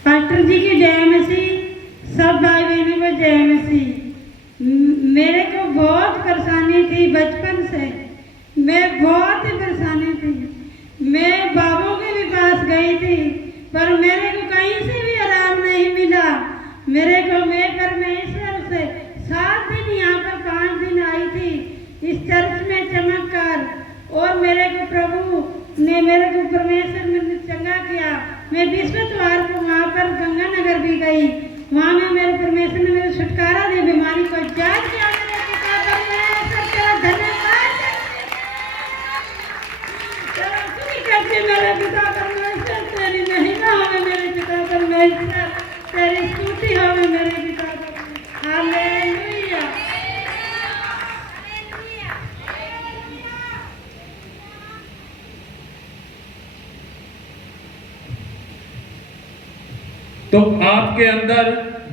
Pastor जी की जय मसीह, सब भाई बहनों को जय मसीह। मेरे को बहुत परेशानी थी बचपन से, मैं बहुत ही परेशानी थी। मैं बाबू के भी पास गई थी पर मेरे को कहीं से भी आराम नहीं मिला। मेरे को मैं परमेश्वर से 7 दिन यहाँ पर 5 दिन आई थी इस चर्च में चमत्कार, और मेरे को प्रभु ने मेरे को परमेश्वर ने चंगा किया। मैं विश्वद्वार को वहाँ पर गंगानगर भी गई, वहाँ में मेरे परमेश्वर ने मेरे छुटकारा दी बीमारी को जाग किया। मेरे पिता परमेश्वर तेरा धन्यवाद करके मेरे पिता परमेश्वर तेरी महिमा हो, मेरे पिता परमेश्वर तेरी स्तुति हो, मेरे पिता परमेश्वर। हालेलुया। तो आपके अंदर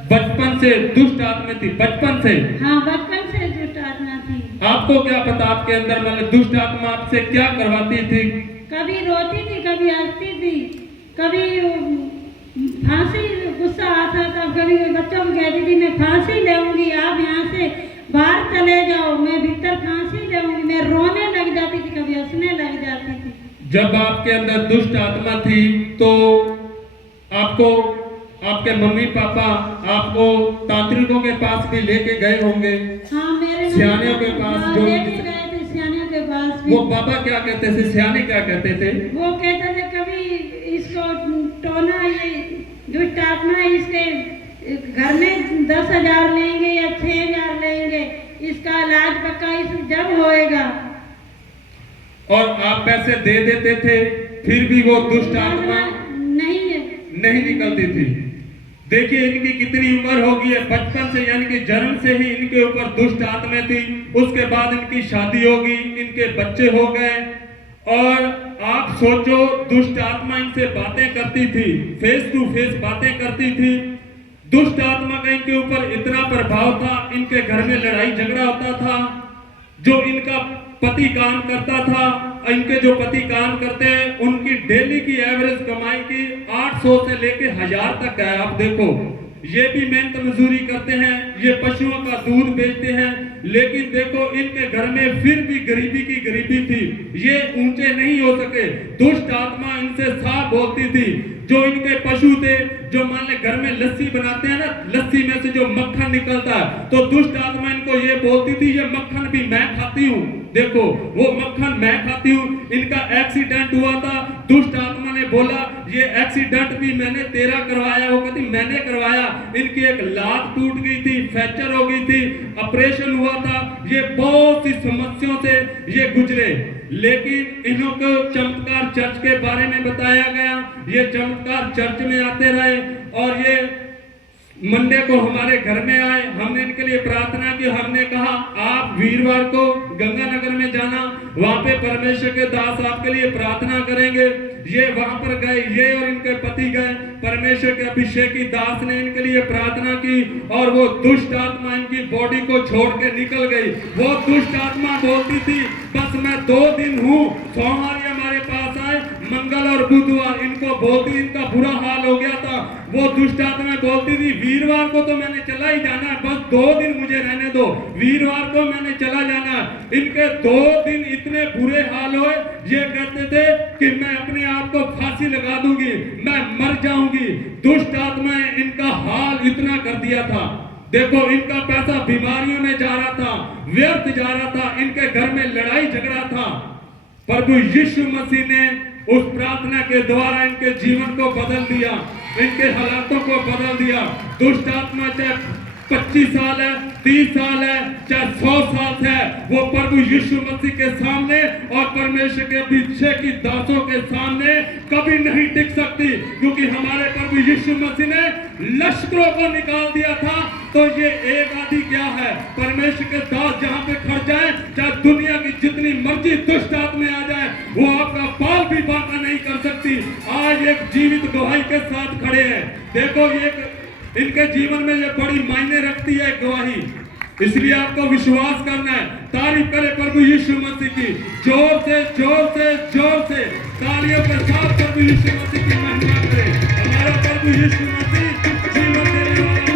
बचपन से दुष्ट आत्मा थी, बचपन से? हाँ, बचपन से दुष्ट आत्मा थी। आपको क्या पता आपके अंदर मतलब दुष्ट आत्मा आपसे क्या करवाती थी? कभी रोती थी, कभी हंसती थी, कभी फांसी गुस्सा आता था, कभी बच्चों को कहती थी मैं फांसी लेऊंगी, आप यहाँ से बाहर चले जाओ, मैं भीतर फांसी लेऊंगी। मैं रोने लग जाती थी, कभी हंसने लग जाती थी। जब आपके अंदर दुष्ट आत्मा थी तो आपको आपके मम्मी पापा आपको तांत्रिकों के पास भी लेके गए होंगे? हाँ, मेरे सियानियों के पास जो लेके गए थे, सियानियों के पास भी। वो बाबा क्या कहते थे, सियाने क्या कहते थे? वो कहते थे कभी इसको टोना, ये दुष्ट आत्मा इसके घर में 10,000 लेंगे या 6,000 लेंगे, इसका इलाज पक्का इस जब होएगा। और आप पैसे दे देते थे फिर भी वो दुष्ट आत्मा नहीं निकलती थी। देखिए इनकी कितनी उम्र हो गई है, बचपन से यानी कि जन्म से ही इनके ऊपर दुष्ट आत्मा थी। उसके बाद इनकी शादी होगी, इनके बच्चे हो गए, और आप सोचो दुष्ट आत्मा इनसे बातें करती थी, फेस टू फेस बातें करती थी। दुष्ट आत्मा का इनके ऊपर इतना प्रभाव था, इनके घर में लड़ाई झगड़ा होता था। जो इनका पति काम करता था, इनके जो पति काम करते हैं उनकी डेली की एवरेज कमाई की 800 से लेके 1000 तक है। आप देखो ये भी मेहनत मजदूरी करते हैं, ये पशुओं का दूध बेचते हैं, लेकिन देखो इनके घर में फिर भी गरीबी की गरीबी थी, ये ऊंचे नहीं हो सके। दुष्ट आत्मा इनसे साफ बोलती थी। जो इनके पशु थे, जो मान ले घर में लस्सी बनाते हैं ना, लस्सी में से जो मक्खन निकलता है, तो दुष्ट आत्मा इनको ये बोलती थी ये मक्खन भी मैं खाती हूँ, देखो वो मक्खन मैं खाती हूँ। इनका एक्सीडेंट हुआ था, दुष्ट आत्मा ने बोला ये एक्सीडेंट भी मैंने तेरा करवाया। वो कहती मैंने करवाया। इनकी एक लात टूट गई थी, फ्रैक्चर हो गई थी, ऑपरेशन हुआ था। ये बहुत सी समस्याओं से ये गुजरे, लेकिन इन्हों को चमत्कार चर्च के बारे में बताया गया। ये चमत्कार चर्च में आते रहे और ये मंडे को हमारे घर में आए। हमने इनके लिए प्रार्थना की, हमने कहा आप वीरवार को गंगानगर में जाना, वहां पे परमेश्वर के दास आपके लिए प्रार्थना करेंगे। ये वहां पर गए, ये और इनके पति गए। परमेश्वर के अभिषेकी दास ने इनके लिए प्रार्थना की और वो दुष्ट आत्मा इनकी बॉडी को छोड़ के निकल गई। वो दुष्ट आत्मा बोलती थी बस मैं 2 दिन हूँ, सोमवार हमारे पास आए, मंगल और बुधवार इनको बोलती, इनका बुरा हाल हो गया था। वो दुष्ट आत्मा बोलती थी वीरवार को तो मैंने चला ही जाना, बस 2 दिन मुझे रहने दो, वीरवार को मैंने चला जाना। इनके 2 दिन इतने बुरे हाल हुए, ये कहते थे कि मैं अपने आप को फांसी लगा दूंगी, मैं मर जाऊंगी। दुष्ट आत्मा ने इनका हाल इतना कर दिया था। देखो इनका पैसा बीमारियों में जा रहा था, व्यर्थ जा रहा था, इनके घर में लड़ाई झगड़ा था। प्रभु यीशु मसीह ने उस प्रार्थना के द्वारा इनके जीवन को बदल दिया, इनके हालातों को बदल दिया। दुष्ट आत्मा चाहे 25 साल है, 30 साल है, चाहे 100 साल है, वो प्रभु यीशु मसीह के सामने और परमेश्वर के अभिषेकी दासों के सामने कभी नहीं टिक सकती, क्योंकि हमारे प्रभु यीशु मसीह ने लश्करों को निकाल दिया था। तो ये एक आदि क्या है, परमेश्वर के दास जहां पे खड़ जाए, चाहे दुनिया की जितनी मर्जी दुष्ट आत्मा आ जाए, वो आपका बाल भी बांका नहीं कर सकती। आज एक जीवित गवाही के साथ खड़े हैं। देखो ये इनके जीवन में ये बड़ी मायने रखती है गवाही, इसलिए आपको विश्वास करना है। तारीफ करे प्रभु यीशु मसीह की, जोर से जोर से जोर से तालियों के साथ प्रभु यीशु मसीह की महिमा करें। हमारा प्रभु प्रभु यीशु मसीह